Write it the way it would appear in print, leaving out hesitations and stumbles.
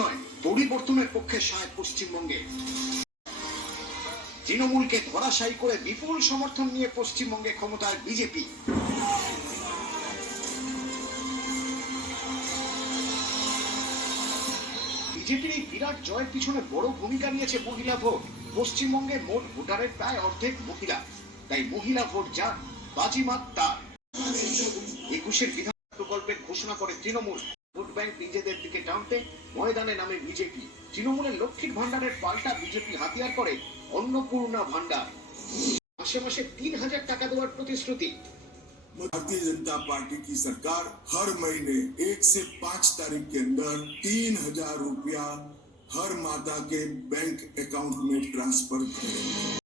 নয়, পরিবর্তনের পক্ষে সায় পশ্চিমবঙ্গে। তৃণমূলকে ধরাশায়ী করে বিপুল সমর্থন নিয়ে পশ্চিমবঙ্গে ক্ষমতায় বিজেপি। বিজেপির এই বিরাট জয়ের পিছনে বড় ভূমিকা নিয়েছে মহিলা ভোট। পশ্চিমবঙ্গে মোট ভোটারের প্রায় অর্ধেক মহিলা, তাই মহিলা ভোট যার, বাজিমাত তার। 21-এর বিধান প্রকল্পের ঘোষণা করে তৃণমূল। ভোট ব্যাংক নিজেদের দিকে টানতে ময়দানে নামে বিজেপি। তৃণমূলের লক্ষ্মীর ভান্ডারের পাল্টা বিজেপি হাতিয়ার করে अन्नपूर्णा भांडार। मासे मासे 3000 টাকা দেওয়ার প্রতিশ্রুতি। भारतीय जनता पार्टी की सरकार हर महीने 1 से 5 तारीख के अंदर 3000 रुपया हर माता के बैंक अकाउंट में ट्रांसफर करेगी।